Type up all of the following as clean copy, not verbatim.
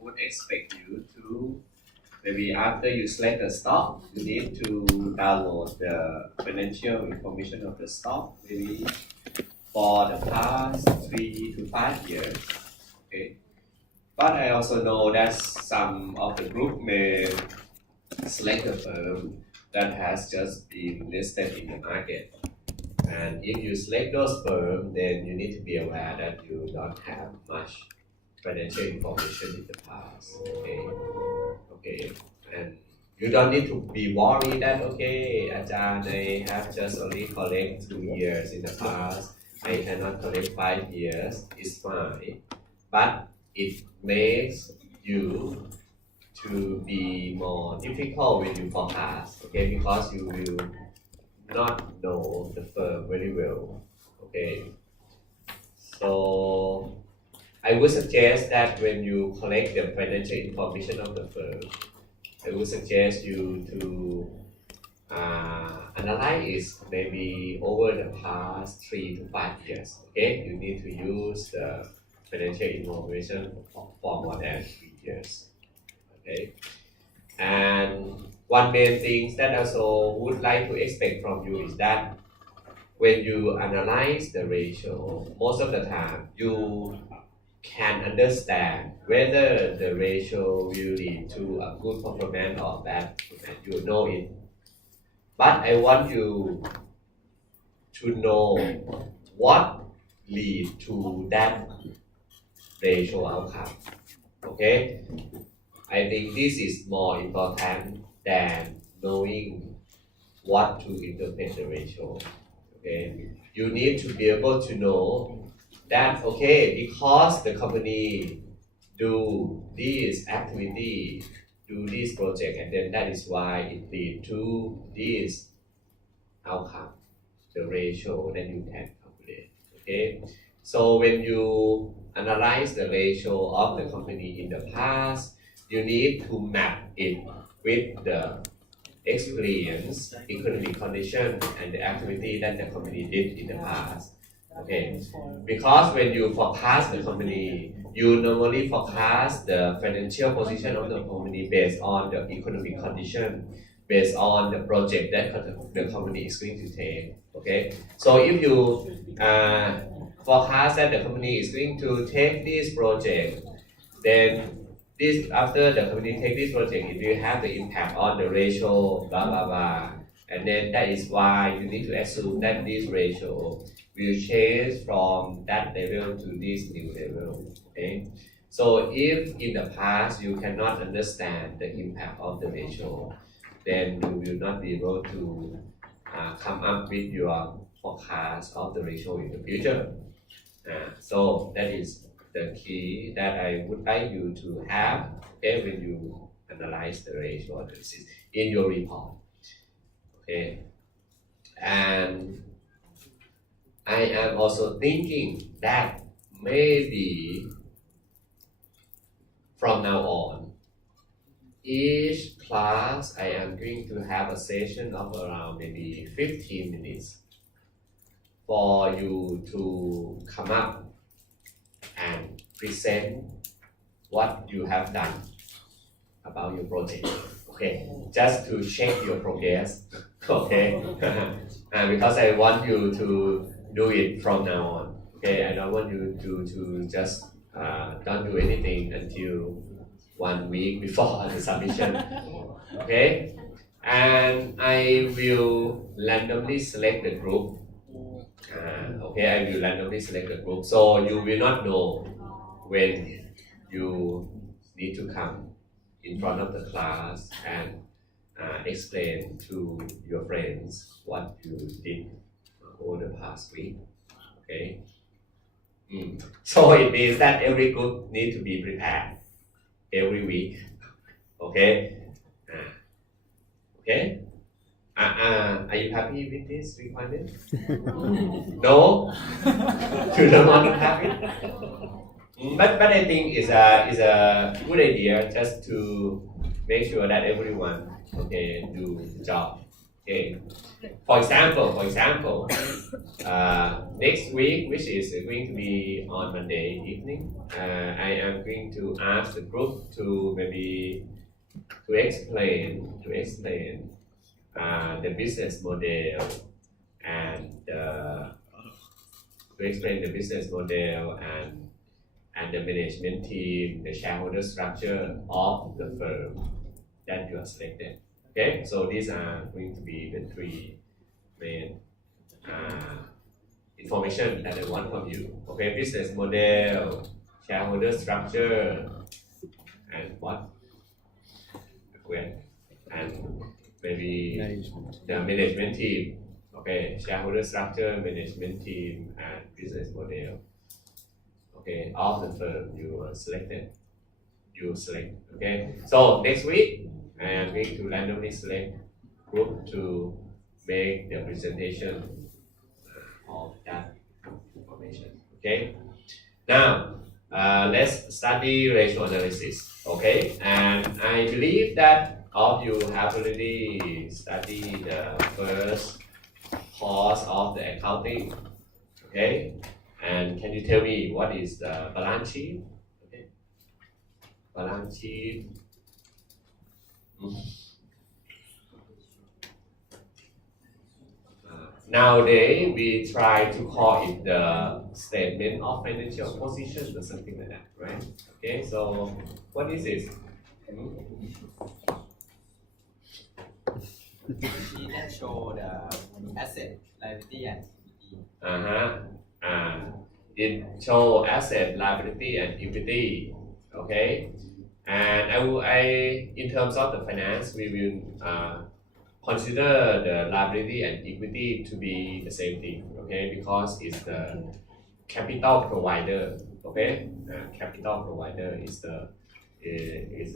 would expect you to maybe after you select the stock, you need to download the financial information of the stock maybe for the past 3 to 5 years. Okay. But I also know that some of the group may select a firm that has just been listed in the market. And if you select those firms, then you need to be aware that you don't have much financial information in the past. Okay. And you don't need to be worried that okay, Ajahn, I have just only collect 2 years in the past. I cannot collect 5 years. It's fine, but it makes you to be more difficult when you forecast. Okay, because you will not know the firm very well. Okay, so I would suggest that when you collect the financial information of the firm, I would suggest you to analyze maybe over the past 3 to 5 years. Okay, you need to use the financial information for more than 3 years. Okay, and one main thing that I also would like to expect from you is that when you analyze the ratio, most of the time you can understand whether the ratio will lead to a good performance or bad performance. You know it. But I want you to know what lead to that ratio outcome. Okay? I think this is more important than knowing what to interpret the ratio. Okay? You need to be able to know that okay, because the company do this activity, do this project, and then that is why it lead to this outcome, the ratio that you can calculate. Okay, so when you analyze the ratio of the company in the past, you need to map it with the experience, economic condition, and the activity that the company did in the past. Okay, because when you forecast the company, you normally forecast the financial position of the company based on the economic condition, based on the project that the company is going to take. Okay, so if you forecast that the company is going to take this project, then this after the company take this project, it will have the impact on the ratio, blah blah blah, and then that is why you need to assume that this ratio will change from that level to this new level. Okay, so if in the past you cannot understand the impact of the ratio, then you will not be able to come up with your forecast of the ratio in the future. So that is the key that I would like you to have when you analyze the ratio analysis in your report. Okay, and I am also thinking that maybe from now on, each class I am going to have a session of around maybe 15 minutes for you to come up and present what you have done about your project. Okay, just to check your progress. Okay, because I want you to do it from now on. Okay, I don't want you to just don't do anything until 1 week before the submission. Okay, and I will randomly select the group. Okay, I will randomly select the group, so you will not know when you need to come in front of the class and explain to your friends what you did over the past week. Okay, so it means that every group need to be prepared every week. Okay, okay. Are you happy with this requirement? No, you don't want to have it. But I think it's a good idea just to make sure that everyone do the job Okay. For example, next week, which is going to be on Monday evening, I am going to ask the group to maybe to explain the business model and to explain the business model and the management team, the shareholder structure of the firm that you are selected. Okay, so these are going to be the three main information that I want from you. Okay, business model, shareholder structure, and what? And maybe the management team. Okay, shareholder structure, management team, and business model. Okay, all the firm you are selected. You select. Okay, so next week I am going to randomly select group to make the presentation of that information. Okay, now let's study ratio analysis. Okay, and I believe that all of you have already studied the first course of the accounting. Okay, and can you tell me what is the balance sheet? Okay, balance sheet. Nowadays, we try to call it the statement of financial position or something like that, right? Okay, so what is it? Sheet that show the asset, liability, and equity. It show asset, liability, and equity. Okay, and in terms of the finance, we will consider the liability and equity to be the same thing. Okay, because it's the capital provider. Okay, capital provider is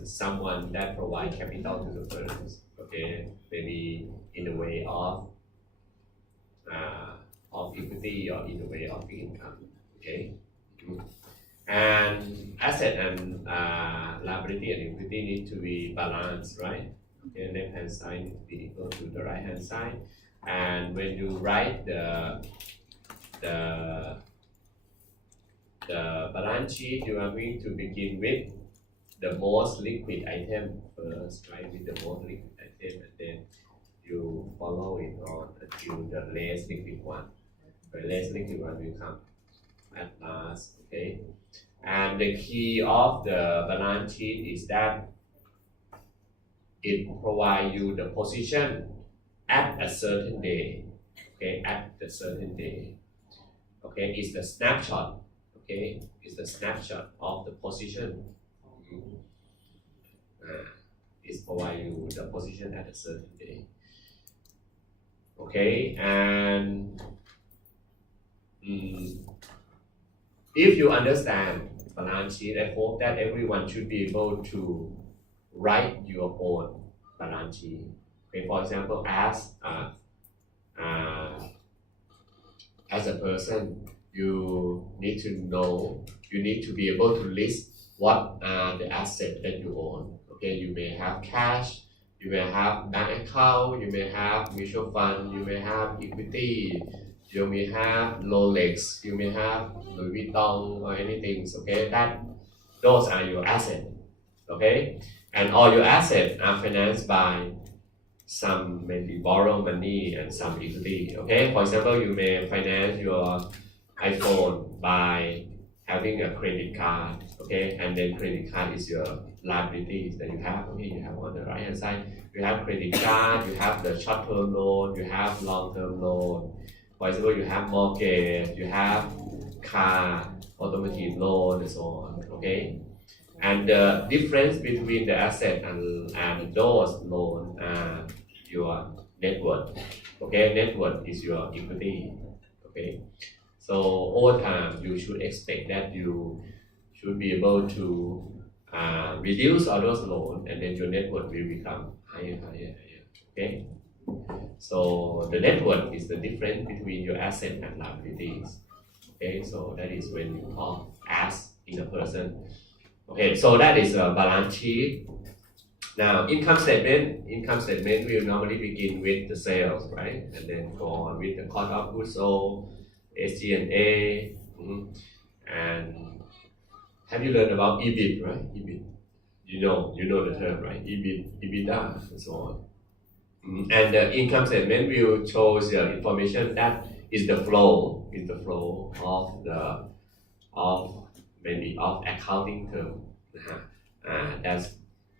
someone that provide capital to the firms. Okay, maybe in the way of equity or in the way of income. Okay, and asset and liability and equity need to be balanced, right? Okay, left hand side need to be equal to the right hand side, and when you write the balance sheet, you are going to begin with the most liquid item first, right? With the most liquid item, and then you follow it on until the less liquid one. The less liquid one will come at last. Okay, and the key of the balance sheet is that it provides you the position at a certain day. Okay, at a certain day. Okay, it's the snapshot. Okay, it's the snapshot of the position. It's provide you the position at a certain day. Okay, and if you understand balance sheet, I hope that everyone should be able to write your own balance sheet. Okay, for example, as a person, you need to be able to list what are the assets that you own. Okay, you may have cash, you may have bank account, you may have mutual fund, you may have equity, you may have Rolex, you may have Louis Vuitton or anything. Okay, those are your assets. Okay, and all your assets are financed by some maybe borrow money and some equity. Okay, for example, you may finance your iPhone by having a credit card. Okay, and then credit card is your liabilities that you have. Okay, you have on the right hand side, you have credit card, you have the short term loan, you have long term loan. For example, you have mortgage, you have car, automotive loan, and so on. Okay, and the difference between the asset and those loans are your net worth. Okay, net worth is your equity. Okay, so over time you should expect that you should be able to reduce all those loans, and then your net worth will become higher. Okay, so the net worth is the difference between your asset and liabilities. Okay, so that is when you talk as in a person. Okay, so that is a balance sheet. Now, income statement will normally begin with the sales, right? And then go on with the cost of goods sold, SG&A, and have you learned about EBIT, right? EBIT. You know the term, right? EBIT, EBITDA, and so on. And the income statement will show the information that is the flow of accounting term. That's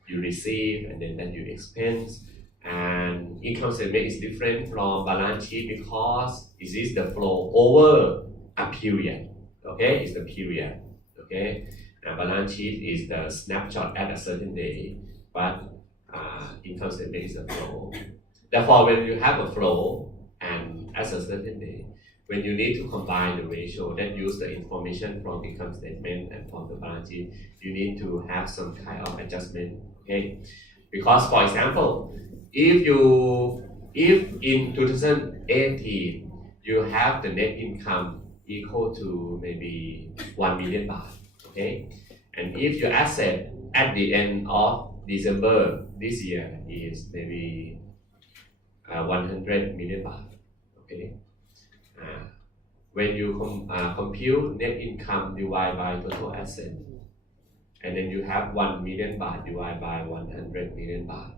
you receive and then that you expense. And income statement is different from balance sheet because it is the flow over a period. Okay, it's the period. Okay, and balance sheet is the snapshot at a certain day, but income statement is the flow. Therefore, when you have a flow and at a certain day, when you need to combine the ratio that use the information from income statement and from the balance sheet, you need to have some kind of adjustment. Okay, because for example, if in 2018 you have the net income equal to maybe 1 million baht, okay, and if your asset at the end of December this year is maybe 100 million baht, okay, when you compute net income divided by total asset, and then you have 1 million baht divided by 100 million baht,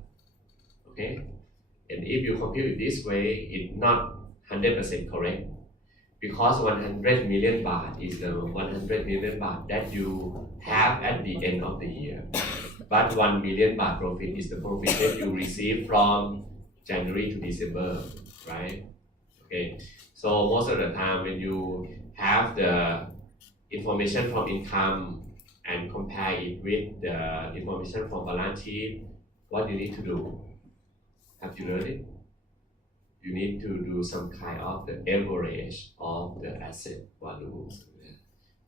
okay, and if you compute it this way, it's not 100% correct, because 100 million baht is the 100 million baht that you have at the end of the year, but 1 million baht profit is the profit that you receive from January to December, right? Okay, so most of the time when you have the information from income and compare it with the information from balance sheet, what you need to do? Have you learned it? You need to do some kind of the average of the asset values.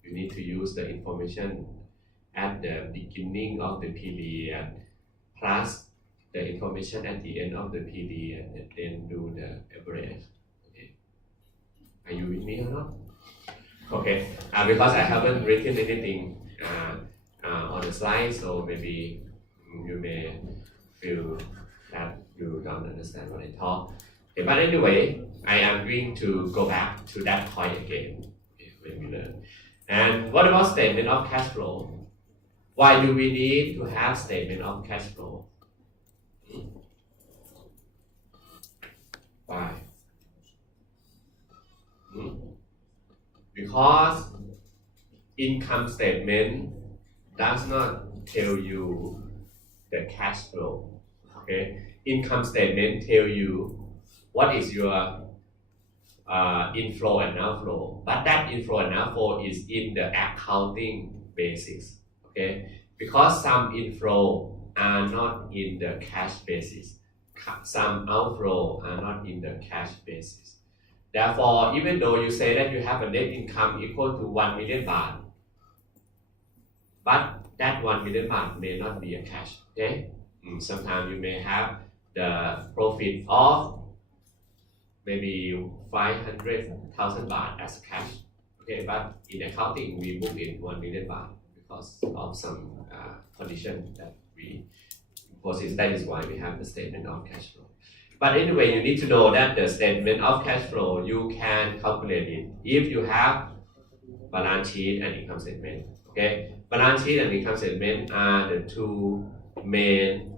You need to use the information at the beginning of the period plus the information at the end of the period and then do the average. Okay. Are you with me or not? Okay, because I haven't written anything on the slide, so maybe you may feel that you don't understand what I talk. Okay, but anyway, I am going to go back to that point again when we learn. And what about statement of cash flow? Why do we need to have statement of cash flow? Why? Because income statement does not tell you the cash flow. Okay, income statement tell you what is your inflow and outflow, but that inflow and outflow is in the accounting basis. Okay, because some inflow are not in the cash basis, some outflow are not in the cash basis. Therefore, even though you say that you have a net income equal to 1 million baht, but that 1 million baht may not be a cash. Okay, sometimes you may have the profit of maybe 500,000 baht as cash. Okay, but in accounting we book in 1 million baht because of some condition that we impose. That is why we have the statement of cash flow. But anyway, you need to know that the statement of cash flow, you can calculate it if you have balance sheet and income statement. Okay, balance sheet and income statement are the two main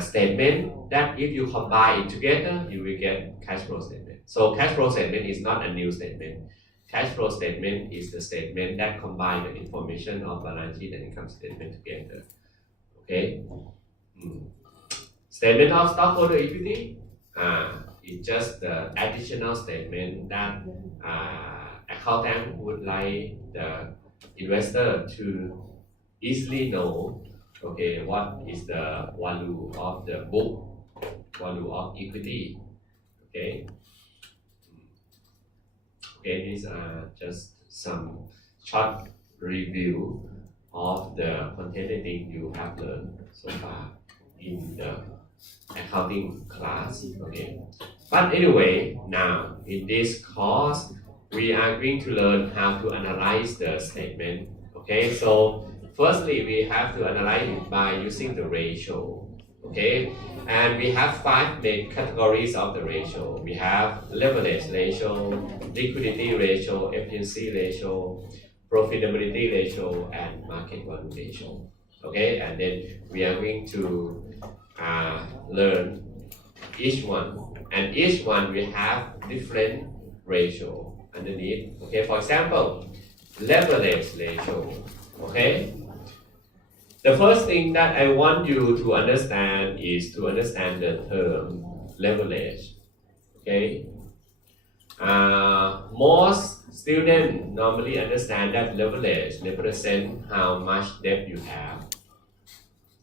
statement that if you combine it together, you will get cash flow statement. So cash flow statement is not a new statement. Cash flow statement is the statement that combine the information of balance sheet and income statement together. Okay. Statement of stockholder equity is just the additional statement that accountant would like the investor to easily know. Okay, what is the value of the book, value of equity? Okay. Okay, these are just some short review of the content thing you have learned so far in the accounting class. Okay, but anyway, now in this course we are going to learn how to analyze the statement. Okay, so firstly we have to analyze it by using the ratio. Okay, and we have 5 main categories of the ratio. We have leverage ratio, liquidity ratio, efficiency ratio, profitability ratio, and market value ratio. Okay, and then we are going to learn each one, and each one will have different ratio underneath. Okay, for example, leverage ratio. Okay, the first thing that I want you to understand is to understand the term leverage. Okay, most students normally understand that leverage represents how much debt you have.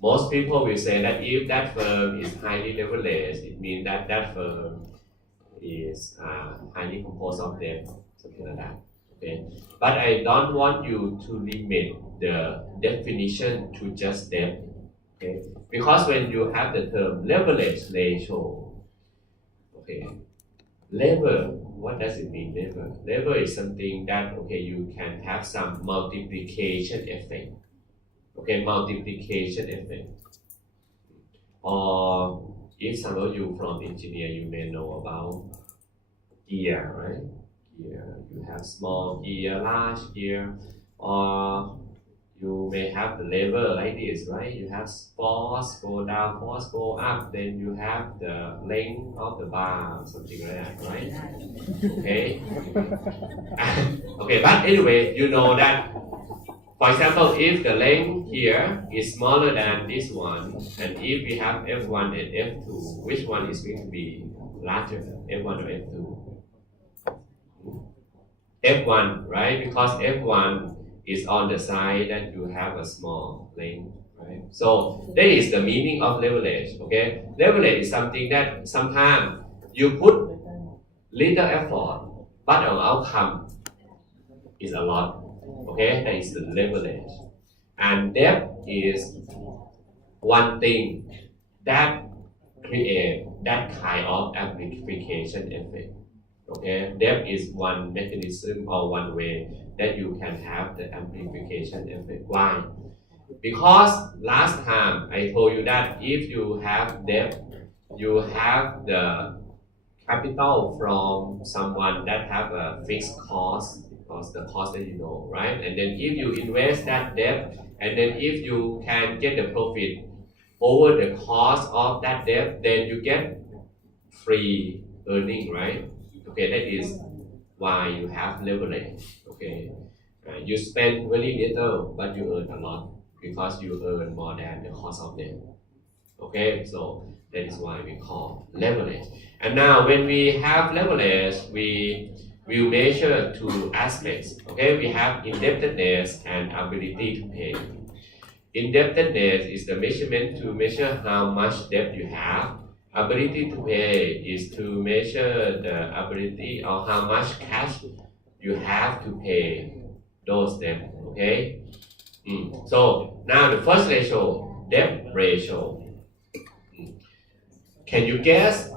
Most people will say that if that firm is highly leveraged, it means that that firm is highly composed of debt, something like that. Okay, but I don't want you to limit the definition to just debt. Okay, because when you have the term leverage ratio, okay, lever, what does it mean? Lever is something that you can have some multiplication effect. Okay, multiplication effect. Or if some of you from engineer, you may know about gear, right? Gear, you have small gear, large gear, or you may have the lever like this, right? You have force go down, force go up, then you have the length of the bar, something like that, right? Okay. Okay, but anyway, you know that. For example, if the length here is smaller than this one, and if we have F1 and F2, which one is going to be larger, F1 or F2? F1, right? Because F1 is on the side that you have a small length, right? So that is the meaning of leverage, okay? Leverage is something that sometimes you put little effort, but the outcome is a lot. Okay, that is the leverage. And debt is one thing that create that kind of amplification effect. Okay, debt is one mechanism or one way that you can have the amplification effect. Why? Because last time I told you that if you have debt, you have the capital from someone that have a fixed cost. The cost that you know, right? And then if you invest that debt, and then if you can get the profit over the cost of that debt, then you get free earning, right? Okay, that is why you have leverage. Okay, you spend very little, but you earn a lot because you earn more than the cost of debt. Okay, so that is why we call leverage. And now when we have leverage, we will measure two aspects. Okay, we have indebtedness and ability to pay. Indebtedness is the measurement to measure how much debt you have. Ability to pay is to measure the ability or how much cash you have to pay those debt. Okay. So now the first ratio, debt ratio. Can you guess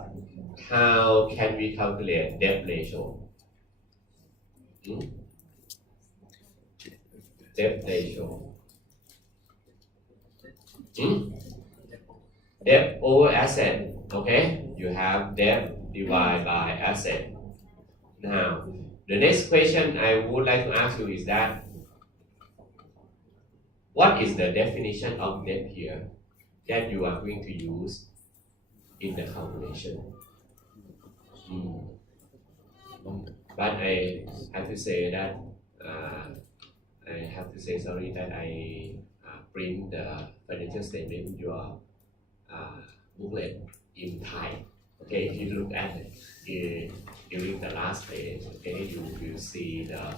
how can we calculate debt ratio? Debt ratio. Debt over asset. Okay, you have debt divided by asset. Now, the next question I would like to ask you is that what is the definition of debt here that you are going to use in the calculation? But I have to say that sorry that I print the financial statement your booklet in Thai. Okay, if you look at it during the last page, okay, you will see the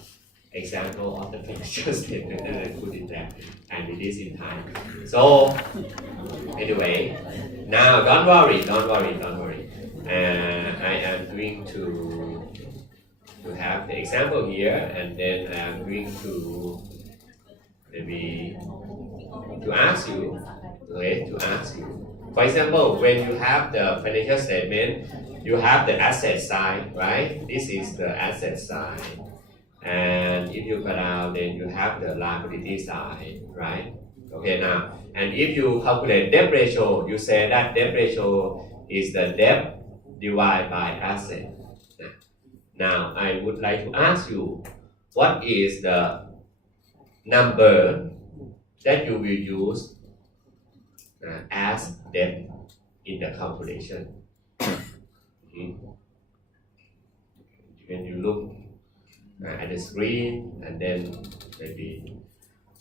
example of the financial statement that I put in there, and it is in Thai. So anyway, now don't worry. I am going to have the example here, and then I am going to maybe to ask you. For example, when you have the financial statement, you have the asset side, right? This is the asset side. And if you go down, then you have the liability side, right? Okay, now, and if you calculate debt ratio, you say that debt ratio is the debt divided by asset. Now, I would like to ask you, what is the number that you will use as debt in the calculation? When you look at the screen and then maybe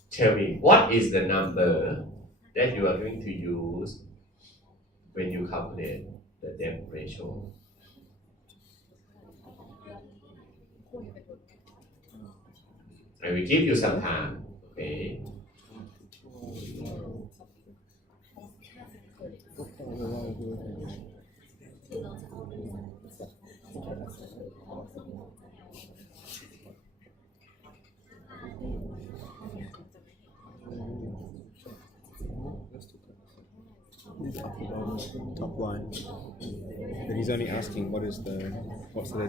tell me what is the number that you are going to use when you calculate the debt ratio. I will give you some time. Okay. Top line. But he's only asking what's the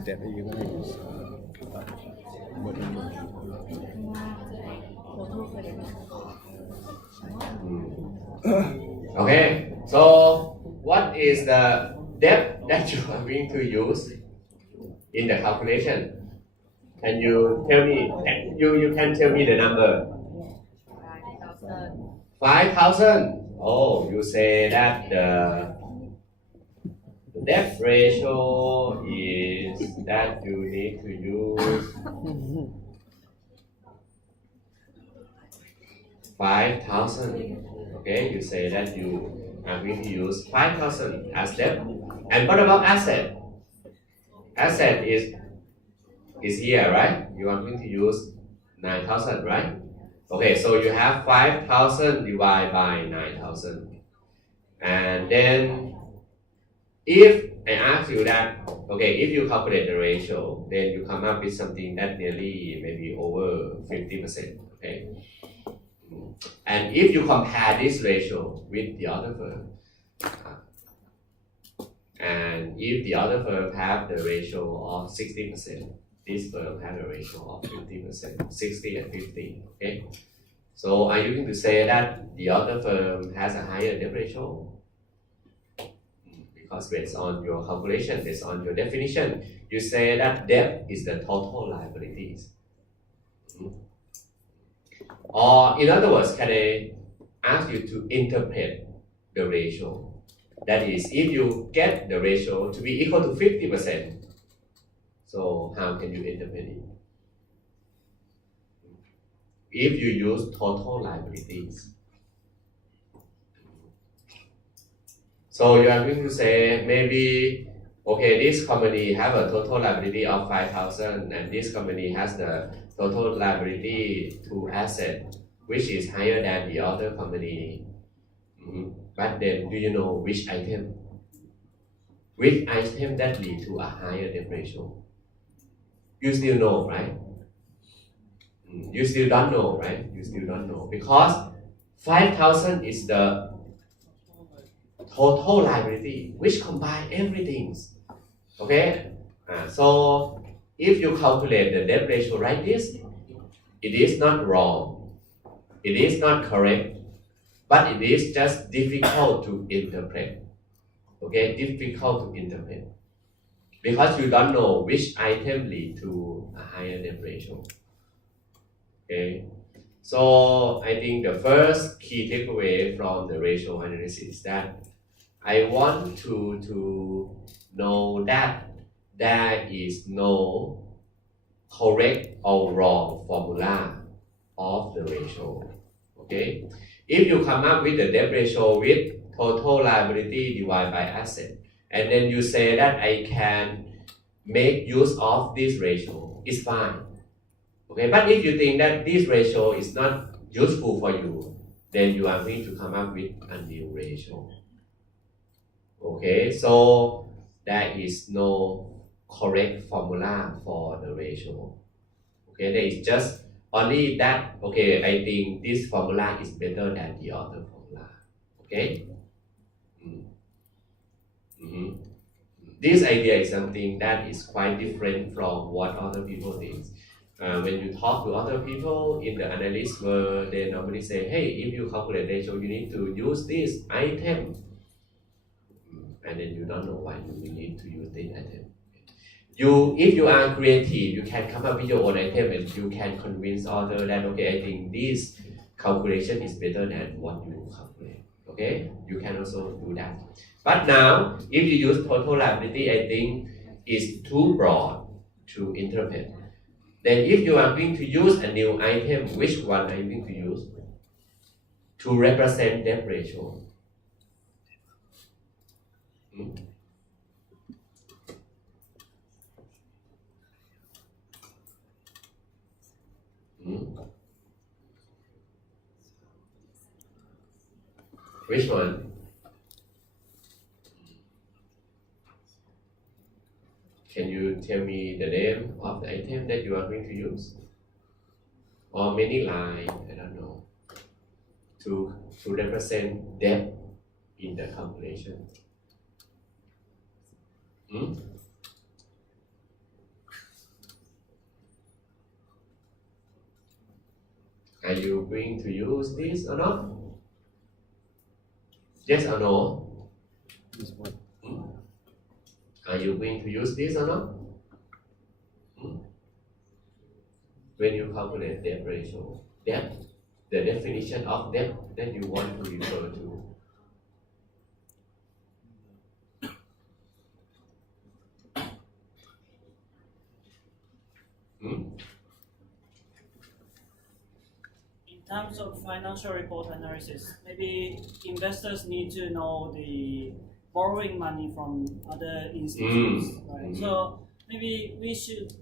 debt that you're going to use. What number? Okay, so what is the debt that you are going to use in the calculation? Can you tell me? You can tell me the number. 5,000. Oh, you say that the debt ratio is that you need to use 5,000. Okay, you say that you are going to use 5,000 as debt. And what about asset? Asset is here, right? You are going to use 9,000, right? Okay, so you have 5,000 divided by 9,000. And then if I ask you that, okay, if you calculate the ratio, then you come up with something that nearly maybe over 50%, okay? And if you compare this ratio with the other firm, and if the other firm have the ratio of 60%, this firm have a ratio of 50%, 60 and 50, okay? So are you going to say that the other firm has a higher debt ratio? Because based on your calculation, based on your definition, you say that debt is the total liabilities. Or in other words, can I ask you to interpret the ratio? That is, if you get the ratio to be equal to 50%, so how can you interpret it? If you use total liabilities. So you are going to say maybe, okay, this company have a total liability of 5,000 and this company has the total liability to asset, which is higher than the other company. But then do you know which item? Which item that lead to a higher debt ratio? You still know, right? You still don't know, right? You still don't know because 5,000 is the total liability which combine everything. Okay? So if you calculate the debt ratio like this, it is not wrong. It is not correct, but it is just difficult to interpret. Okay? Difficult to interpret. Because you don't know which item lead to a higher debt ratio. Okay, so I think the first key takeaway from the ratio analysis is that I want to know that there is no correct or wrong formula of the ratio. Okay, if you come up with the debt ratio with total liability divided by asset, and then you say that I can make use of this ratio, it's fine. Okay, but if you think that this ratio is not useful for you, then you are going to come up with a new ratio. Okay, so there is no correct formula for the ratio. Okay, there is just only that, okay, I think this formula is better than the other formula. Okay? This idea is something that is quite different from what other people think. when you talk to other people in the analyst world, they normally say, hey, if you calculate ratio, you need to use this item. And then you don't know why you need to use this item. If you are creative, you can come up with your own item and you can convince others that, okay, I think this calculation is better than what you calculate. Okay, you can also do that. But now, if you use total liability, I think it's too broad to interpret. Then if you are going to use a new item, which one are you going to use to represent debt ratio? Which one? Can you tell me the name of the item that you are going to use? Or many lines, I don't know, to represent debt in the calculation. Are you going to use this or not? Yes or no? This one. Are you going to use this or not? When you calculate debt ratio, debt, the definition of debt that you want to refer to. In terms of financial report analysis, maybe investors need to know the borrowing money from other institutions, right? So maybe we should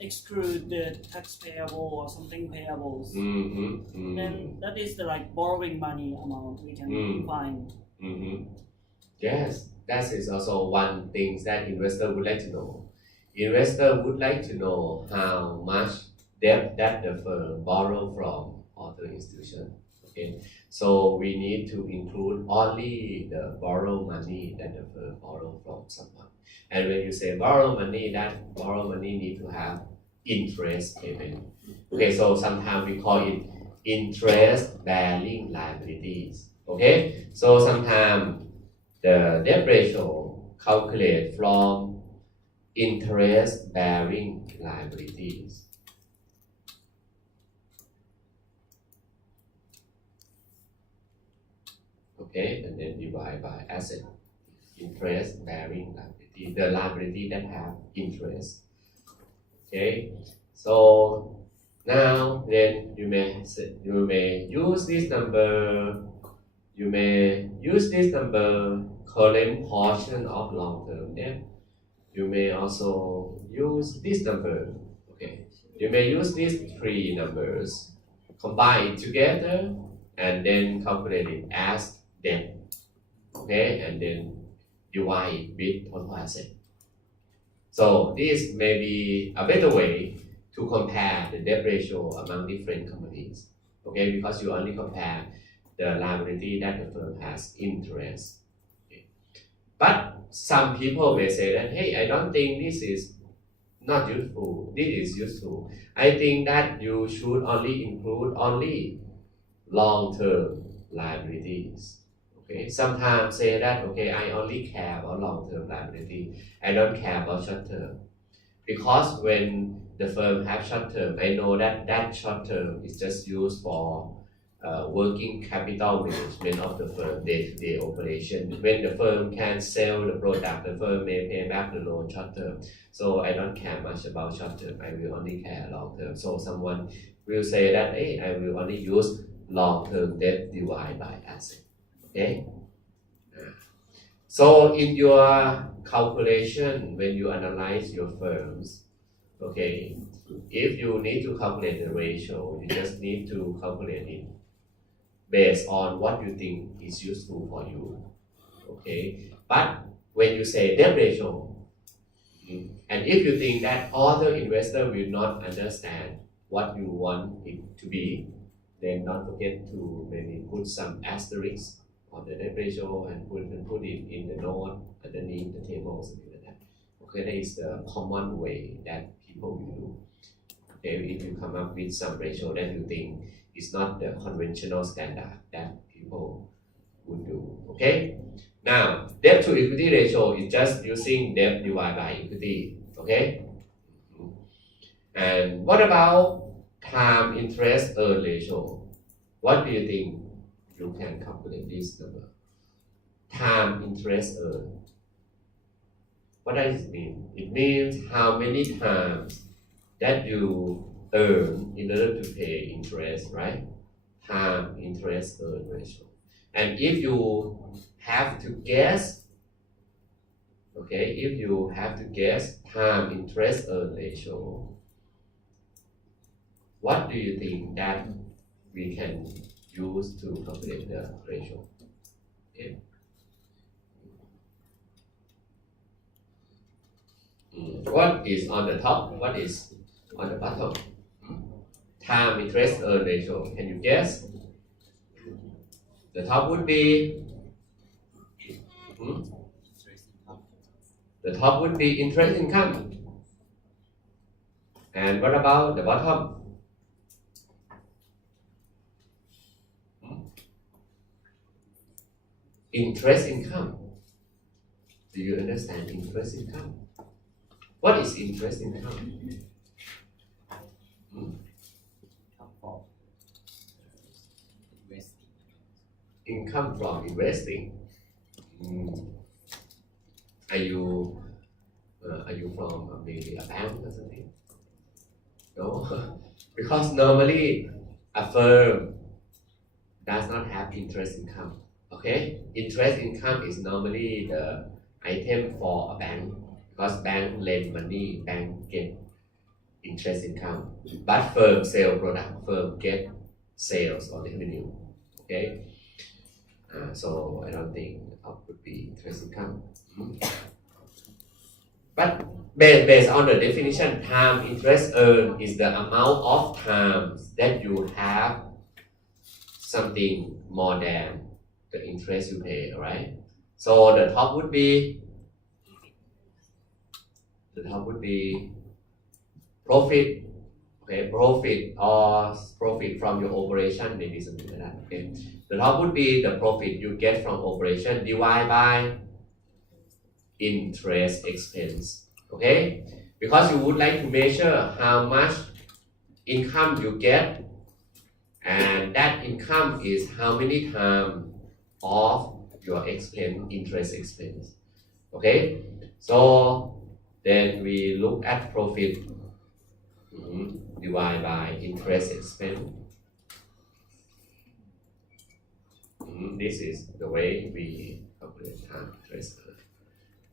exclude the tax payable or something payables. Then that is the borrowing money amount we can find. Yes, that is also one thing that investor would like to know. Investor would like to know how much debt that the firm borrow from other institution. Okay, so we need to include only the borrow money that the firm borrow from someone. And when you say borrow money, that borrow money need to have interest payment. Okay, so sometimes we call it interest bearing liabilities. Okay, so sometimes the debt ratio calculate from interest bearing liabilities. Okay, and then divide by asset, interest bearing liability, the liability that have interest. Okay, so now then you may use this number. You may use this number current portion of long-term debt. You may also use this number. Okay, you may use these three numbers, combine it together, and then calculate it as debt. Okay, and then divide it with total asset. So this may be a better way to compare the debt ratio among different companies. Okay, because you only compare the liability that the firm has interest. Okay. But some people may say that, hey, I don't think this is not useful. This is useful. I think that you should only include long-term liabilities. Okay. Sometimes say that, okay, I only care about long-term liability. I don't care about short-term. Because when the firm have short-term, I know that short-term is just used for working capital management of the firm day-to-day operation. When the firm can sell the product, the firm may pay back the loan short-term. So I don't care much about short-term. I will only care long-term. So someone will say that, hey, I will only use long-term debt divided by asset. Okay. So in your calculation, when you analyze your firms, okay, if you need to calculate the ratio, you just need to calculate it based on what you think is useful for you. Okay, but when you say debt ratio, and if you think that other investor will not understand what you want it to be, then don't forget to maybe put some asterisks on the debt ratio and put it in the note underneath the table, something like that. Okay, that is the common way that people will do. Okay, if you come up with some ratio that you think is not the conventional standard that people would do. Okay. Now, debt to equity ratio is just using debt divided by equity. Okay. And what about time interest earn ratio? What do you think you can calculate this number? Time interest earn. What does it mean? It means how many times that you earn in order to pay interest, right? Time interest earn ratio. And if you have to guess, okay, if you have to guess time interest earn ratio, what do you think that we can use to calculate the ratio? Okay. What is on the top? What is on the bottom? Time interest earn ratio. Can you guess? The top would be the top would be interest income. And what about the bottom? Interest income. Do you understand interest income? What is interest income? Income from investing. Are you from maybe a bank or something? No, because normally a firm does not have interest income. Okay, interest income is normally the item for a bank because bank lend money, bank get interest income. But firm sell product, firm get sales or revenue. Okay, so I don't think it would be interest income. But based on the definition, time interest earned is the amount of times that you have something more than the interest you pay, right? So the top would be profit, okay, profit or profit from your operation, maybe something like that. Okay, the top would be the profit you get from operation divided by interest expense. Okay, because you would like to measure how much income you get, and that income is how many times of your expense, interest expense. Okay, so then we look at profit divided by interest expense. This is the way we calculate time interest.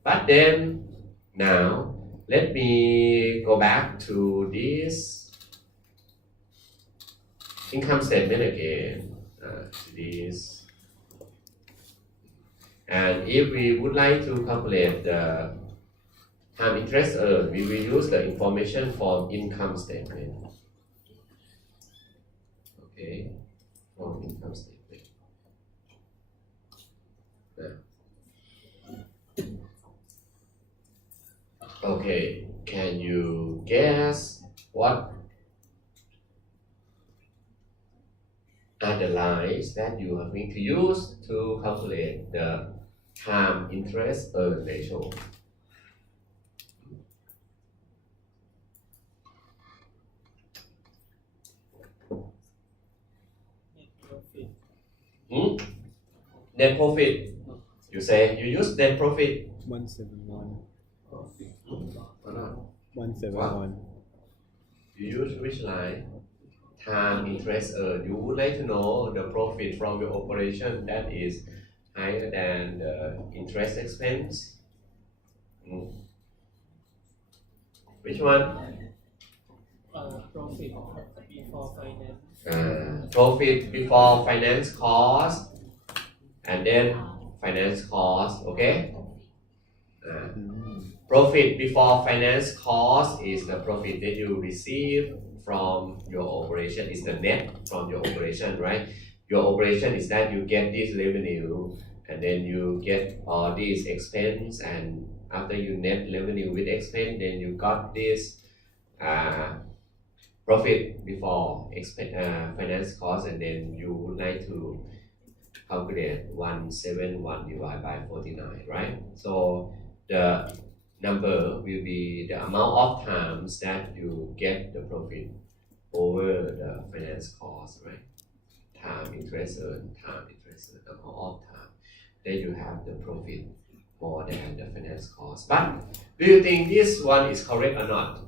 But then now let me go back to this income statement again. This, and if we would like to calculate the time interest earned, we will use the information from income statement. Okay, from income statement. Okay, can you guess what are the lines that you are going to use to calculate the time interest earned ratio? Net profit. You say you use net profit. 171. Or not? 171. You use which line? Time interest earned. You would like to know the profit from your operation that is higher than the interest expense. Which one? Profit before finance. Profit before finance cost, and then finance cost. Okay. Profit before finance cost is the profit that you receive from your operation. Is the net from your operation, right? Your operation is that you get this revenue and then you get all these expense, and after you net revenue with expense, then you got this profit before finance cost, and then you would like to calculate 171 divided by 49, right? So the number will be the amount of times that you get the profit over the finance cost, right? Time interest earned, amount of time that you have the profit more than the finance cost. But do you think this one is correct or not?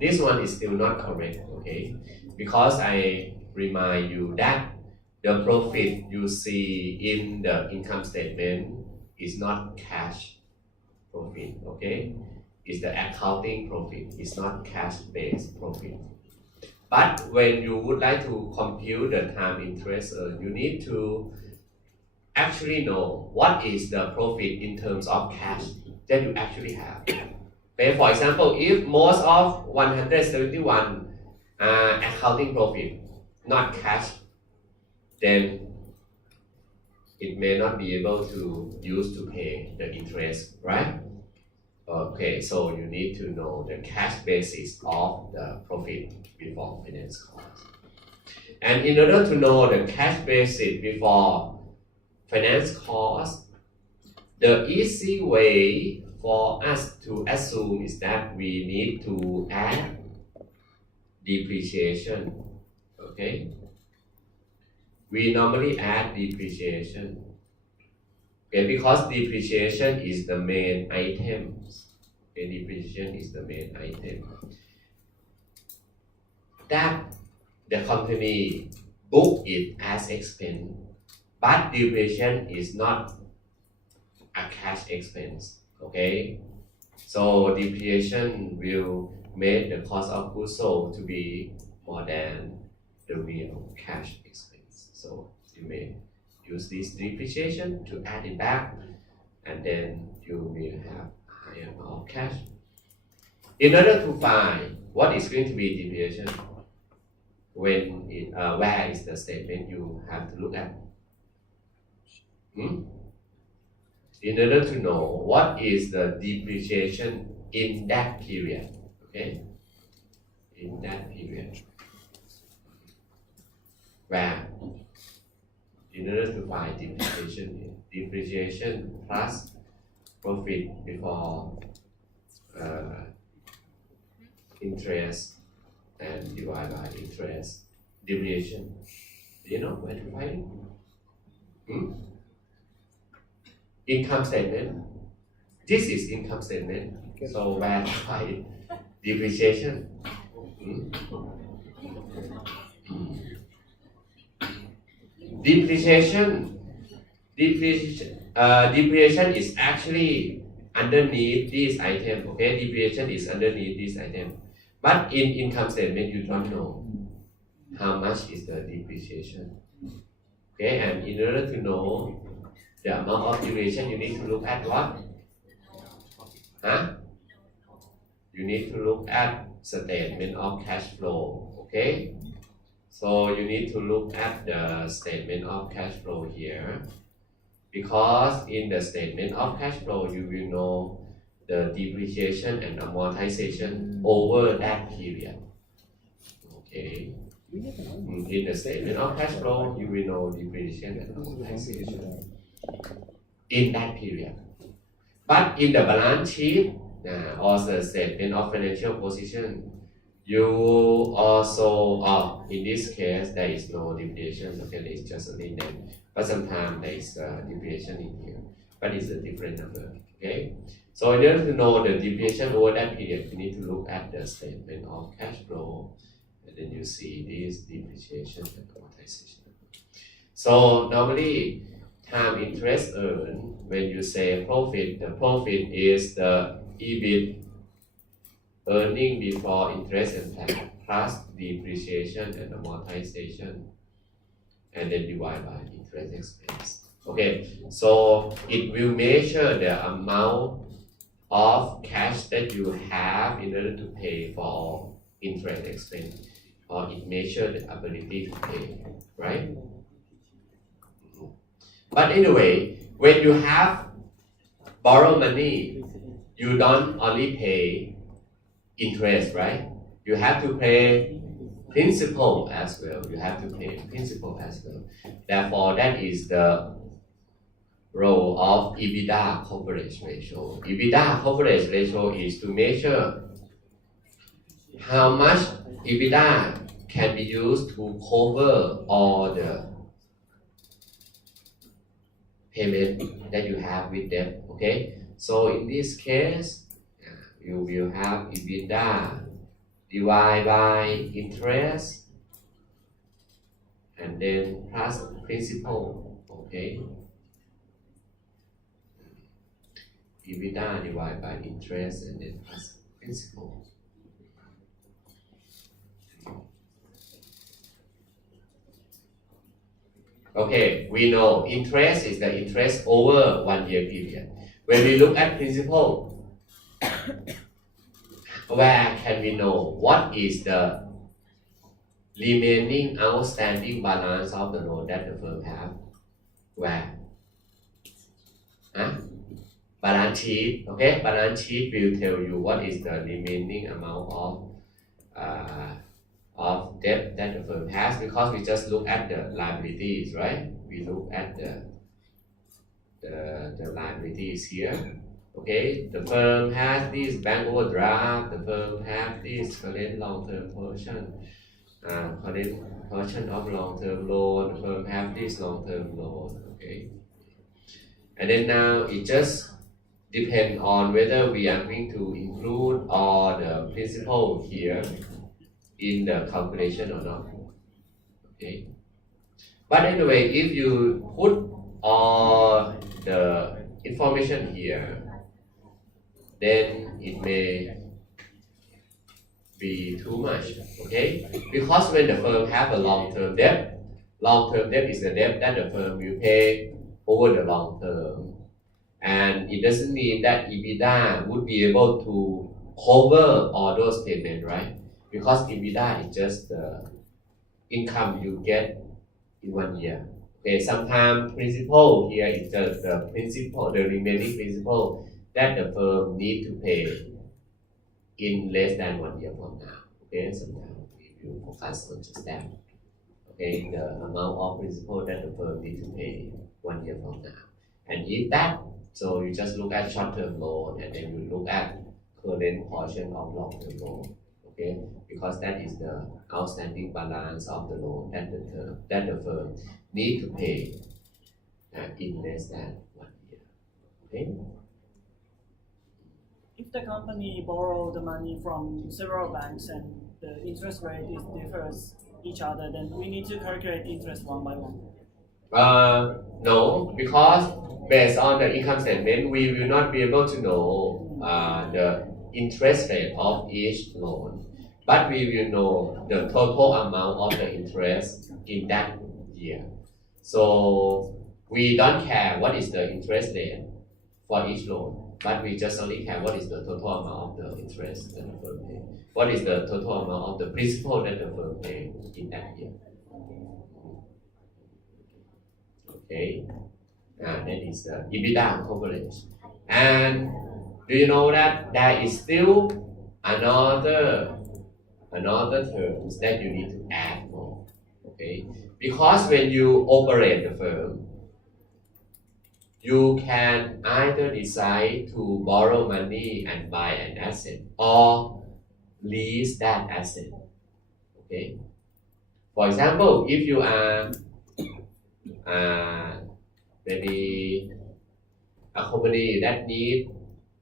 This one is still not correct, okay? Because I remind you that the profit you see in the income statement is not cash profit, okay? It's the accounting profit, it's not cash-based profit. But when you would like to compute the time interest, you need to actually know what is the profit in terms of cash that you actually have. Okay, for example, if most of 171 accounting profit, not cash, then it may not be able to use to pay the interest, right? Okay, so you need to know the cash basis of the profit before finance cost. And in order to know the cash basis before finance cost, the easy way for us to assume is that we need to add depreciation, okay? We normally add depreciation, okay, because depreciation is the main item. Okay, depreciation is the main item that the company book it as expense, but depreciation is not a cash expense, okay? So depreciation will make the cost of goods sold to be more than the real cash expense. So you may use this depreciation to add it back, and then you will have a higher amount of cash. In order to find what is going to be depreciation, when where is the statement you have to look at? In order to know what is the depreciation in that period, okay? In that period, where? In order to find depreciation plus profit before interest and divide by interest, depreciation. Do you know where to find it? Income statement. This is income statement. So where to find it? Depreciation. Depreciation is actually underneath this item. Okay, depreciation is underneath this item. But in income statement, you don't know how much is the depreciation. Okay, and in order to know the amount of depreciation, you need to look at what? You need to look at statement of cash flow. Okay, so you need to look at the statement of cash flow here, because in the statement of cash flow, you will know the depreciation and amortization over that period. Okay. In the statement of cash flow, you will know depreciation and amortization in that period. But in the balance sheet or the statement of financial position, you also, in this case, there is no depreciation. Okay, it's just a name. But sometimes there is depreciation in here, but it's a different number. Okay. So in order to know the depreciation over that period, you need to look at the statement of cash flow, and then you see this depreciation and amortization. So normally, time interest earned, when you say profit, the profit is the EBIT, earning before interest and tax, plus depreciation and amortization, and then divide by interest expense. Okay, so it will measure the amount of cash that you have in order to pay for interest expense, or it measures the ability to pay, right? But anyway, when you have borrow money, you don't only pay interest, right? you have to pay principal as well. You have to pay principal as well. Therefore, that is the role of EBITDA coverage ratio. EBITDA coverage ratio is to measure how much EBITDA can be used to cover all the payment that you have with them. Okay, so in this case, you will have EBITDA divided by interest and then plus principal. Okay, EBITDA divided by interest and then plus principal. Okay, we know interest is the interest over 1 year period. When we look at principal, where can we know what is the remaining outstanding balance of the loan that the firm have? Where? Balance sheet. Okay, balance sheet will tell you what is the remaining amount of debt that the firm has, because we just look at the liabilities, right? We look at the liabilities here. Okay, the firm has this bank overdraft, the firm has this current long-term portion, current portion of long-term loan, the firm has this long-term loan. Okay, and then now it just depends on whether we are going to include all the principal here in the calculation or not. Okay, but anyway, if you put all the information here, then it may be too much. Okay, because when the firm have a long-term debt is the debt that the firm will pay over the long term, and it doesn't mean that EBITDA would be able to cover all those payments, right? Because EBITDA is just the income you get in 1 year. Okay, sometimes principal here is the principal, the remaining principal that the firm need to pay in less than 1 year from now. Okay, sometimes if you focus on just that, okay, the amount of principal that the firm need to pay 1 year from now. And if that, so you just look at short-term loan and then you look at current portion of long-term loan. Okay, because that is the outstanding balance of the loan that the firm need to pay in less than 1 year. Okay. If the company borrow the money from several banks and the interest rate differs each other, then we need to calculate interest one by one. No, because based on the income statement, we will not be able to know the interest rate of each loan, but we will know the total amount of the interest in that year. So we don't care what is the interest rate for each loan, but we just only care what is the total amount of the interest that the firm pay. What is the total amount of the principal that the firm pay in that year? Okay, that is the EBITDA coverage. And do you know that there is still another terms that you need to add more? Okay, because when you operate the firm, you can either decide to borrow money and buy an asset or lease that asset. Okay, for example, if you are maybe a company that need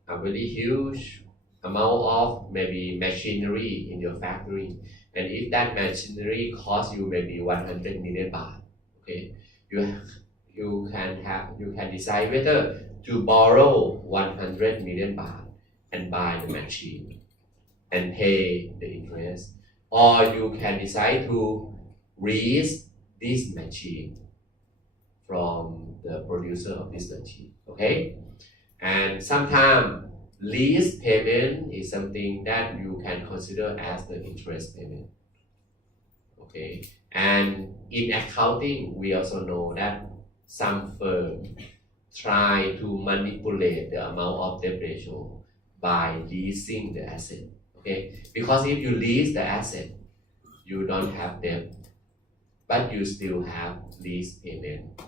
a very huge amount of maybe machinery in your factory, and if that machinery costs you maybe 100 million baht, okay, you can decide whether to borrow 100 million baht and buy the machine and pay the interest, or you can decide to lease this machine from the producer of this machine. Okay, and sometimes lease payment is something that you can consider as the interest payment. Okay, and in accounting, we also know that some firms try to manipulate the amount of debt ratio by leasing the asset. Okay, because if you lease the asset, you don't have debt, but you still have lease payment.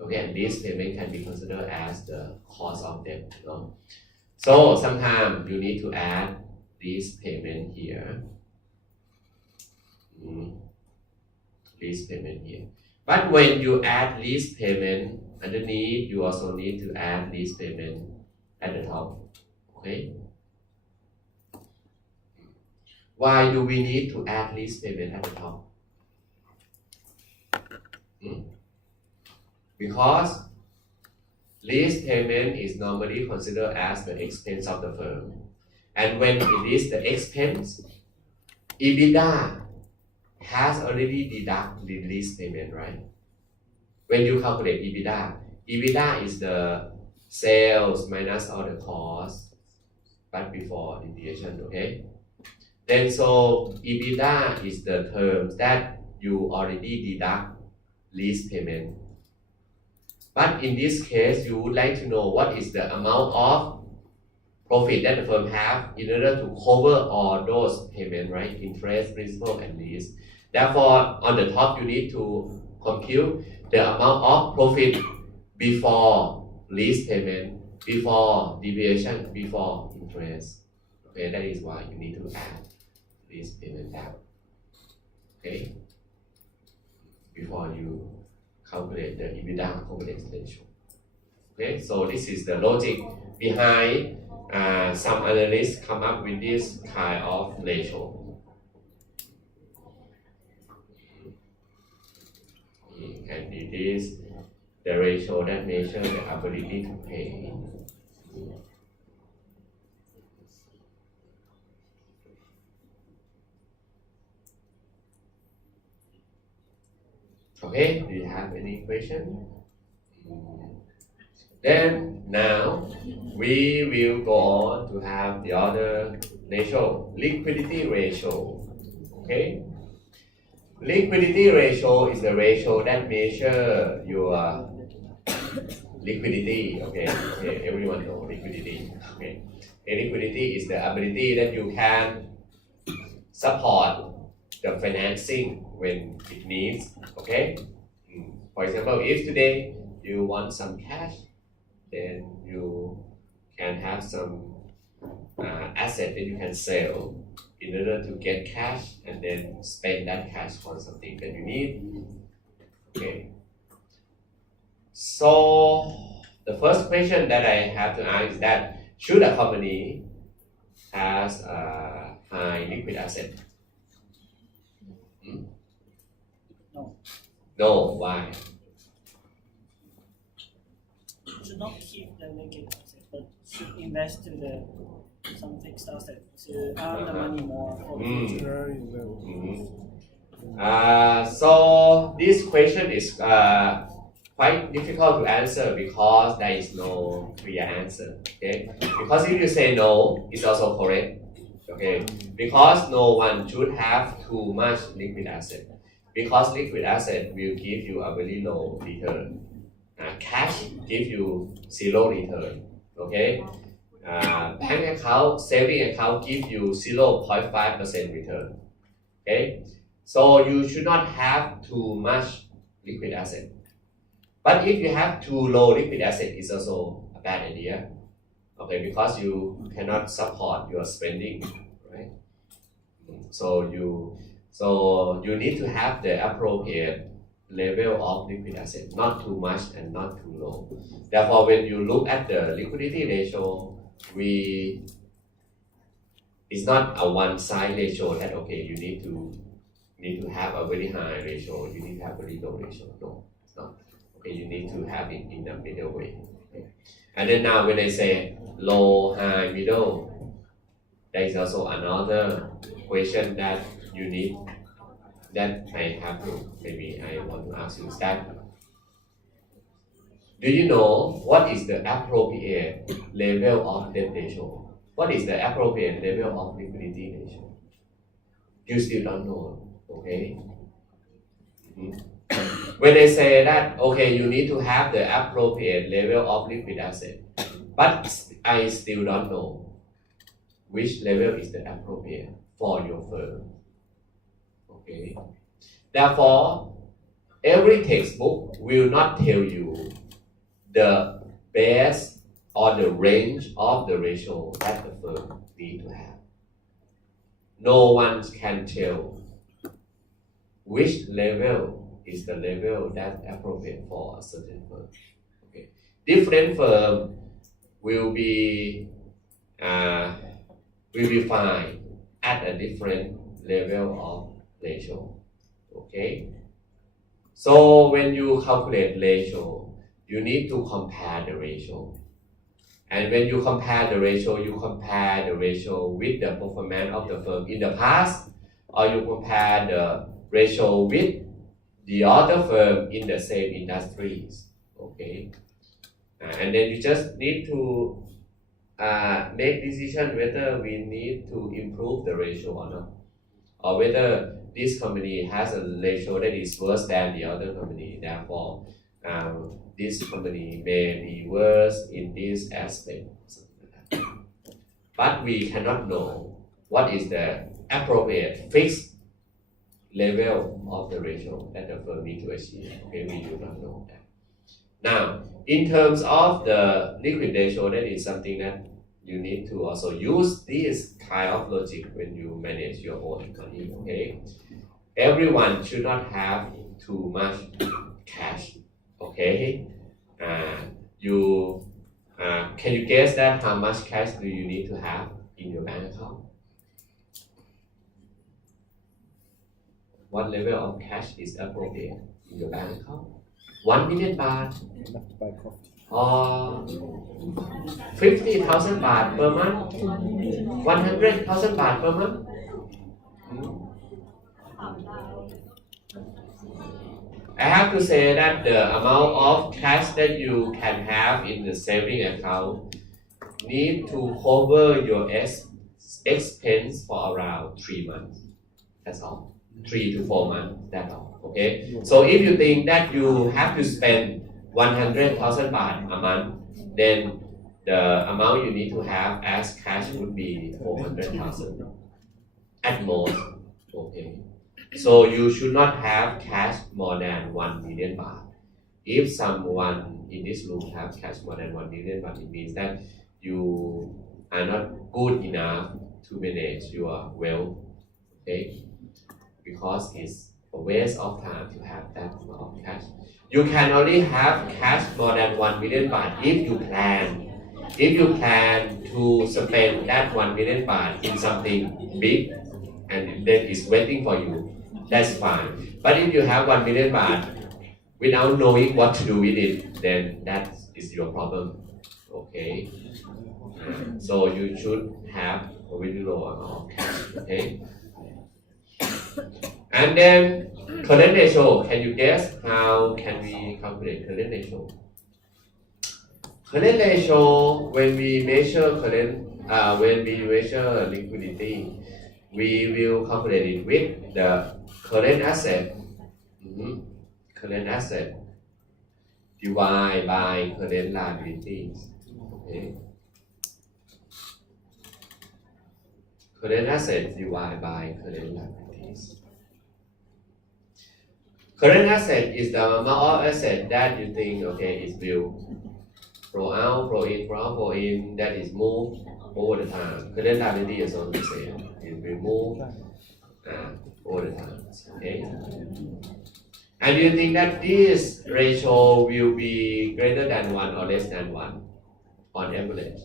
Okay, and lease payment can be considered as the cost of debt. No? So sometimes you need to add lease payment here. Lease payment here. But when you add lease payment underneath, you also need to add lease payment at the top. Okay. Why do we need to add lease payment at the top? Because lease payment is normally considered as the expense of the firm. And when it is the expense, EBITDA has already deducted the lease payment, right? When you calculate EBITDA is the sales minus all the costs, but before depreciation, okay? Then so EBITDA is the terms that you already deduct lease payment. But in this case, you would like to know what is the amount of profit that the firm have in order to cover all those payments, right? Interest, principal, and lease. Therefore, on the top, you need to compute the amount of profit before lease payment, before deviation, before interest. Okay, that is why you need to add lease payment back. Okay, before you calculate the EBITDA coverage ratio. Okay, so this is the logic behind some analysts come up with this kind of ratio. And it is the ratio that measures the ability to pay. Okay, do you have any question? Then now we will go on to have the other ratio, liquidity ratio. Okay, liquidity ratio is the ratio that measures your liquidity. Okay, everyone know liquidity. Okay, liquidity is the ability that you can support the financing when it needs. Okay, for example, if today you want some cash, then you can have some asset that you can sell in order to get cash and then spend that cash on something that you need. Okay. So the first question that I have to ask is that should a company has a high liquid asset? No. No, why? Should not keep the liquid asset, but should invest to the some fixed asset to earn the money more for the future. So this question is quite difficult to answer because there is no clear answer. Okay, because if you say no, it's also correct. Okay, because no one should have too much liquid asset, because liquid asset will give you a very low return. Cash give you zero return. Okay, bank account, saving account give you 0.5% return. Okay, so you should not have too much liquid asset. But if you have too low liquid asset, it's also a bad idea. Okay, because you cannot support your spending, right? So you need to have the appropriate level of liquid asset, not too much and not too low. Therefore, when you look at the liquidity ratio, it's not a one-side ratio that okay, you need to have a very high ratio, you need to have a very low ratio. No, it's not. Okay, you need to have it in the middle way. Okay. And then now when I say low, high, middle, there is also another question that you need, that I have to, maybe I want to ask you is that, do you know what is the appropriate level of debt ratio? What is the appropriate level of liquidity ratio? You still don't know, okay? When they say that, okay, you need to have the appropriate level of liquid asset, but I still don't know which level is the appropriate for your firm. Okay. Therefore, every textbook will not tell you the best or the range of the ratio that the firm need to have. No one can tell which level is the level that's appropriate for a certain firm. Okay. Different firm will be fine at a different level of ratio. Okay. So when you calculate ratio, you need to compare the ratio. And when you compare the ratio with the performance of the firm in the past, or you compare the ratio with the other firm in the same industries. Okay. And then you just need to make decision whether we need to improve the ratio or not, or whether this company has a ratio that is worse than the other company. Therefore, this company may be worse in this aspect. But we cannot know what is the appropriate fixed level of the ratio that the firm need to achieve. Okay, we do not know that. Now, in terms of the liquid ratio, that is something that you need to also use this kind of logic when you manage your own money. Okay, everyone should not have too much cash. Okay, can you guess that how much cash do you need to have in your bank account? What level of cash is appropriate in your bank account? 1 million baht Enough to buy coffee. or 50,000 baht per month, 100,000 baht per month. I have to say that the amount of cash that you can have in the saving account need to cover your expense for around 3 months. That's all. 3 to 4 months. That's all. Okay. So if you think that you have to spend 100,000 baht a month, then the amount you need to have as cash would be 400,000 at most. Okay. So you should not have cash more than 1 million baht. If someone in this room have cash more than 1 million baht, it means that you are not good enough to manage your wealth. Okay, because it's a waste of time to have that amount of cash. You can only have cash more than 1 million baht if you plan. If you plan to spend that 1 million baht in something big and then it's waiting for you, that's fine. But if you have 1 million baht without knowing what to do with it, then that is your problem. Okay. So you should have a very low amount of cash. Okay. And then current ratio. Can you guess how can we calculate current ratio? Current ratio, when we measure liquidity, we will calculate it with the current asset. Current asset divided by current liabilities. Okay. Current assets divided by current liabilities. Current asset is the amount of asset that you think, okay, it will flow out, flow in, flow out, flow in, that is moved over the time. Current liability is also the same. It will move over the time. Okay. And do you think that this ratio will be greater than 1 or less than 1 on average?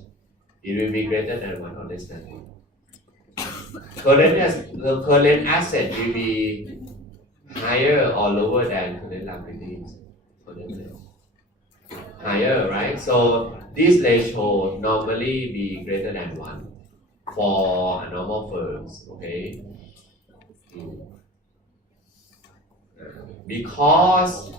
It will be greater than 1 or less than 1. The current asset will be higher or lower than current liabilities? Higher, right? So this ratio normally be greater than 1 for a normal firms, okay? Because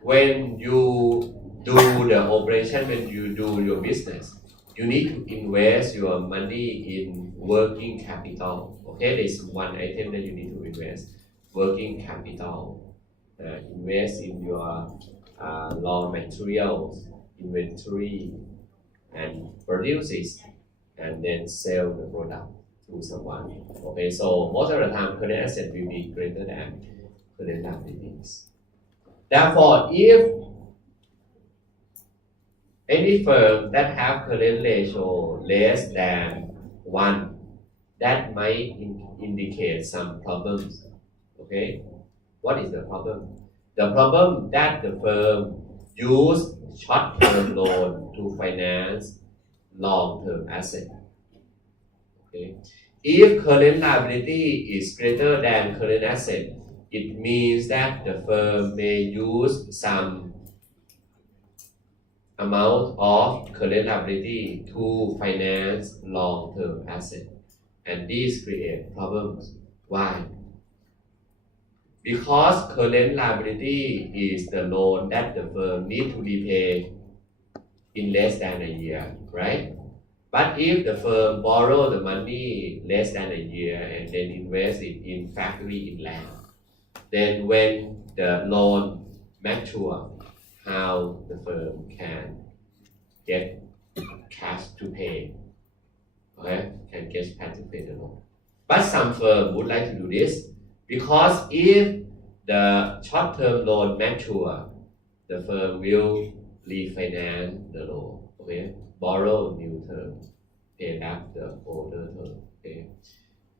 when you do the operation, when you do your business, you need to invest your money in working capital. Okay, there's one item that you need to invest: working capital. Invest in your raw materials, inventory, and produces, and then sell the product to someone. Okay, so most of the time current asset will be greater than current liabilities. Therefore, if any firm that have current ratio less than 1, that might indicate some problems. Okay, what is the problem? The problem that the firm use short-term loan to finance long-term asset. Okay, if current liability is greater than current asset, it means that the firm may use some amount of current liability to finance long-term asset, and these create problems. Why? Because current liability is the loan that the firm need to repay in less than a year, right? But if the firm borrow the money less than a year and then invest it in factory in land, then when the loan mature, how the firm can get cash to pay, okay? Can get cash to pay the loan. But some firm would like to do this because if the short-term loan mature, the firm will refinance the loan, okay? Borrow new term, pay back the older term, okay?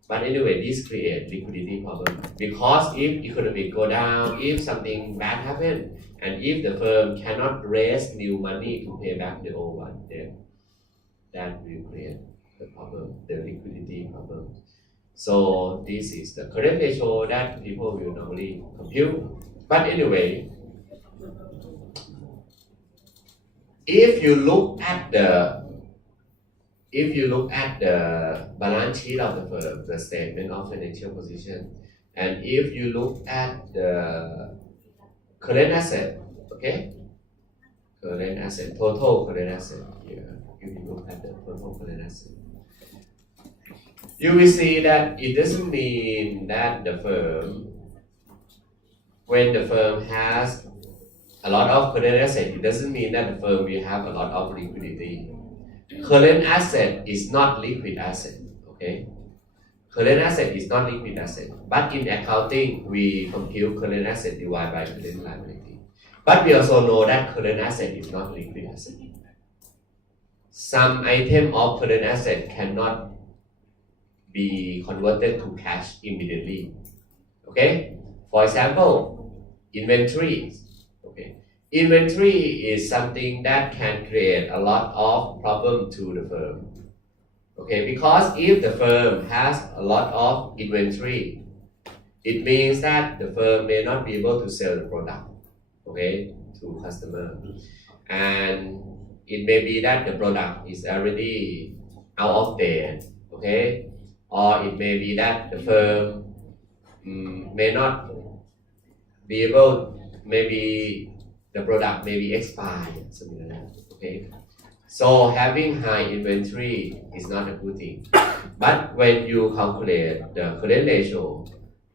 But anyway, this creates liquidity problem because if economy go down, if something bad happen, and if the firm cannot raise new money to pay back the old one, then that will create the problem, the liquidity problem. So this is the current ratio that people will normally compute. But anyway, if you look at the balance sheet of the firm, the statement of financial position, and if you look at the current asset, okay, current asset, total current asset here, if you look at the total current asset, you will see that it doesn't mean that the firm, when the firm has a lot of current asset, it doesn't mean that the firm will have a lot of liquidity. Current asset is not liquid asset, okay? Current asset is not liquid asset, but in accounting, we compute current asset divided by current liability. But we also know that current asset is not liquid asset. Some item of current asset cannot be converted to cash immediately, okay? For example, inventory. Okay, inventory is something that can create a lot of problem to the firm. Okay, because if the firm has a lot of inventory, it means that the firm may not be able to sell the product, okay, to customer, and it may be that the product is already out of date, okay, or it may be that the firm may not be able, maybe the product may be expired, something like that, okay? So having high inventory is not a good thing. But when you calculate the current ratio,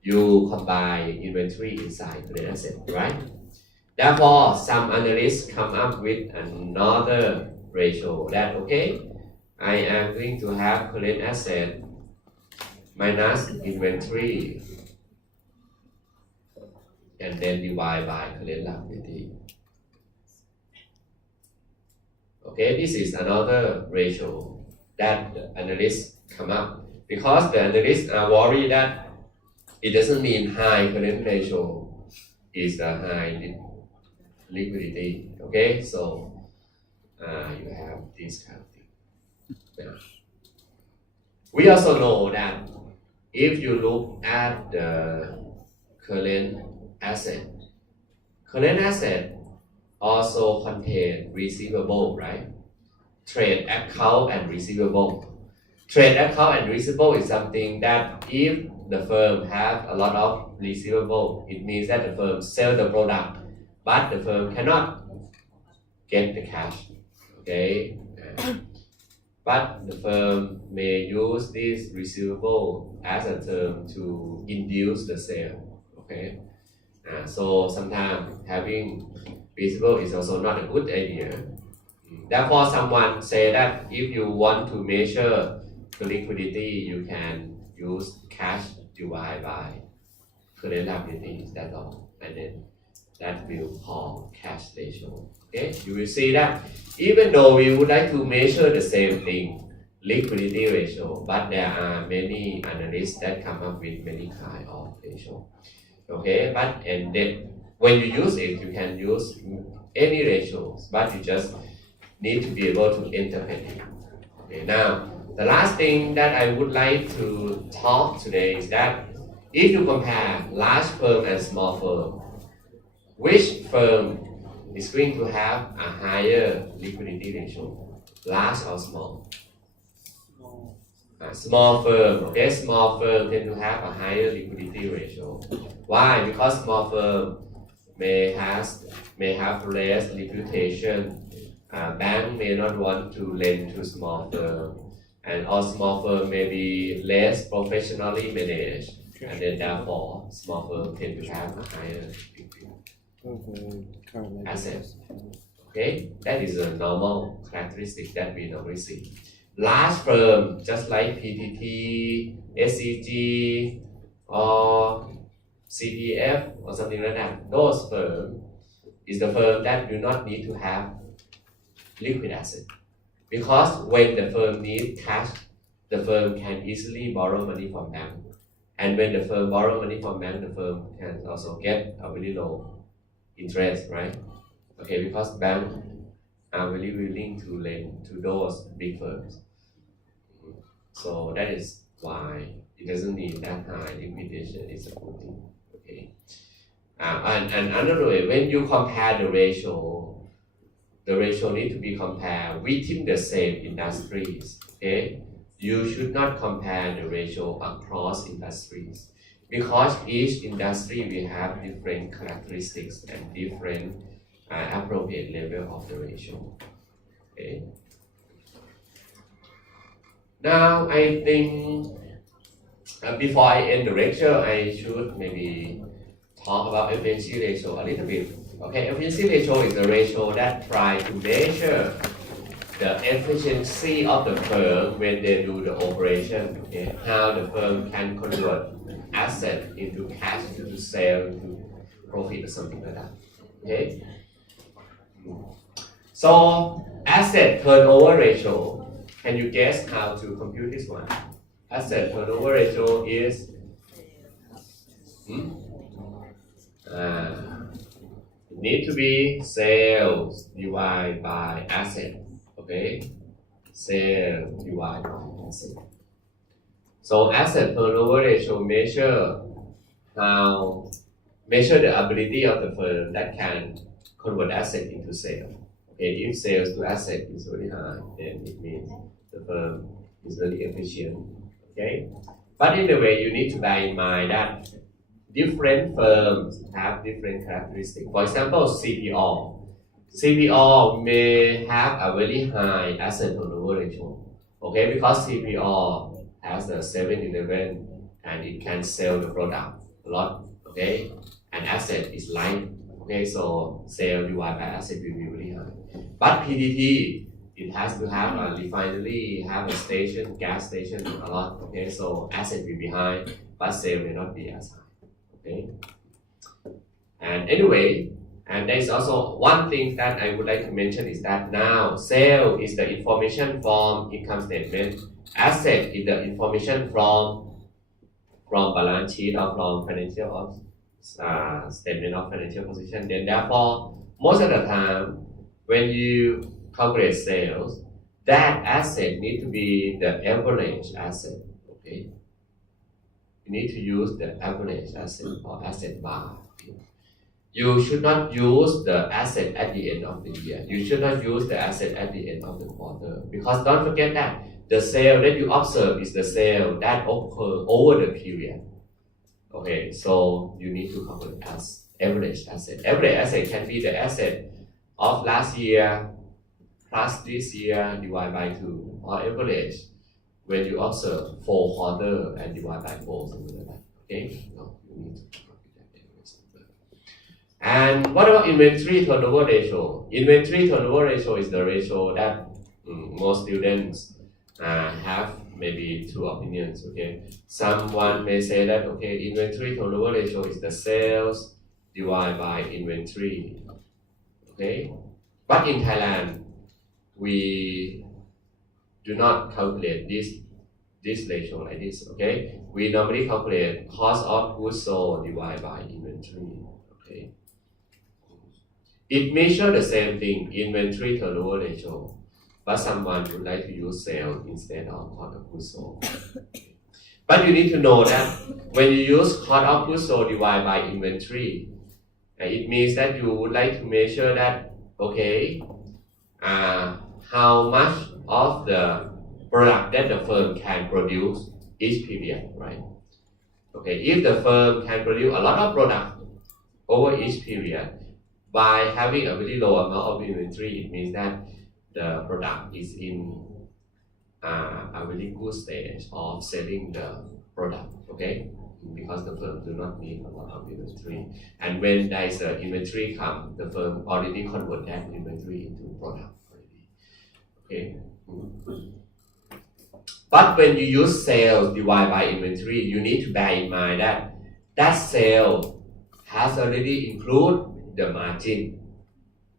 you combine inventory inside current asset, right? Therefore, some analysts come up with another ratio that, okay, I am going to have current asset minus inventory and then divide by current liability. Okay, this is another ratio that the analysts come up because the analysts are worried that it doesn't mean high current ratio is the high liquidity. Okay, so you have this kind of thing. Yeah. We also know that if you look at the current asset also contain receivable, right? Trade account and receivable. Trade account and receivable is something that if the firm have a lot of receivable, it means that the firm sell the product, but the firm cannot get the cash, okay? But the firm may use this receivable as a term to induce the sale, okay? So sometimes having receivable is also not a good idea. Therefore, someone say that if you want to measure the liquidity, you can use cash divided by current liabilities. That's all, and then that will call cash ratio. Okay, you will see that even though we would like to measure the same thing, liquidity ratio, but there are many analysts that come up with many kind of ratio. Okay, but and then when you use it, you can use any ratios, but you just need to be able to interpret it. Okay, now the last thing that I would like to talk today is that if you compare large firm and small firm, which firm is going to have a higher liquidity ratio, large or small? Small firm, okay, small firm tend to have a higher liquidity ratio. Why? Because small firm may have less reputation. Bank may not want to lend to small firm, and all small firm may be less professionally managed, and then therefore small firm tend to have a higher asset. Okay, that is a normal characteristic that we normally see. Large firm, just like PTT, SCG, or CPF, or something like that, those firms is the firm that do not need to have liquid asset. Because when the firm needs cash, the firm can easily borrow money from bank. And when the firm borrow money from bank, the firm can also get a very low interest, right? Okay, because banks are very willing to lend to those big firms. So that is why it doesn't need that high liquidation. It's a good thing. Okay. And another way, when you compare the ratio need to be compared within the same industries. Okay. You should not compare the ratio across industries because each industry will have different characteristics and different appropriate level of the ratio. Okay. Now I think before I end the lecture, I should maybe talk about efficiency ratio a little bit. Okay, efficiency ratio is a ratio that tries to measure the efficiency of the firm when they do the operation. Okay, how the firm can convert asset into cash, into sale, into profit or something like that. Okay. So asset turnover ratio. Can you guess how to compute this one? Asset turnover ratio is it need to be sales divided by asset. Okay, sales divided by asset. So asset turnover ratio measure the ability of the firm that can convert asset into sale. Okay, if sales to asset is very high, then it means the firm is very efficient. Okay, but in a way you need to bear in mind that different firms have different characteristics. For example, CPO may have a very high asset turnover ratio. Okay, because CPO has the 7-Eleven and it can sell the product a lot. Okay, and asset is light. Okay, so sale divided by asset will be really high. But PTT, it has to have a refinery, have a station, gas station a lot. Okay, so asset will be high, but sale may not be as high. Okay. And anyway, and there is also one thing that I would like to mention is that now sale is the information from income statement, asset is the information from balance sheet or from financial statement of financial position. Then therefore, most of the time when you calculate sales, that asset need to be the average asset. Okay. You need to use the average asset or asset bar. You should not use the asset at the end of the year. You should not use the asset at the end of the quarter. Because don't forget that the sale that you observe is the sale that occur over the period. Okay, so you need to calculate as average asset. Average asset can be the asset of last year plus this year divided by 2, or average when you observe 4 quarters and divide by 4, something like that. Okay, no, you need to calculate that average number. And what about inventory turnover ratio? Inventory turnover ratio is the ratio that most students have maybe two opinions. Okay, someone may say that okay, inventory turnover ratio is the sales divided by inventory. Okay, but in Thailand we do not calculate this ratio like this. Okay, we normally calculate cost of goods sold divided by inventory. Okay, it measures the same thing, inventory turnover ratio, but someone would like to use sales instead of cost of goods sold. But you need to know that when you use cost of goods sold divided by inventory, it means that you would like to measure that okay, how much of the product that the firm can produce each period, right? Okay, if the firm can produce a lot of product over each period by having a very low amount of inventory, it means that the product is in a very good stage of selling the product, okay? Because the firm do not need a lot of inventory. And when there is an inventory come, the firm already convert that inventory into product already, okay? But when you use sales divided by inventory, you need to bear in mind that that sale has already included the margin.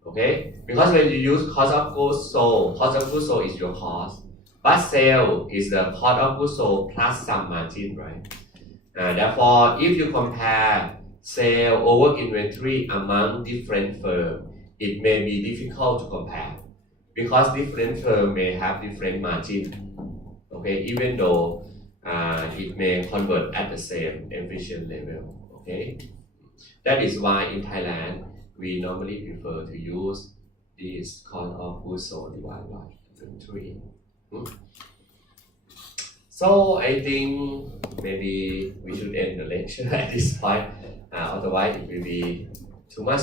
Okay? Because when you use cost of goods sold is your cost. But sale is the cost of goods sold plus some margin, right? Therefore, if you compare sale over inventory among different firms, it may be difficult to compare because different firms may have different margin. Okay, even though it may convert at the same efficient level. Okay, that is why in Thailand we normally prefer to use this cost of goods sold divided by inventory. So I think maybe we should end the lecture at this point. Otherwise it will be too much.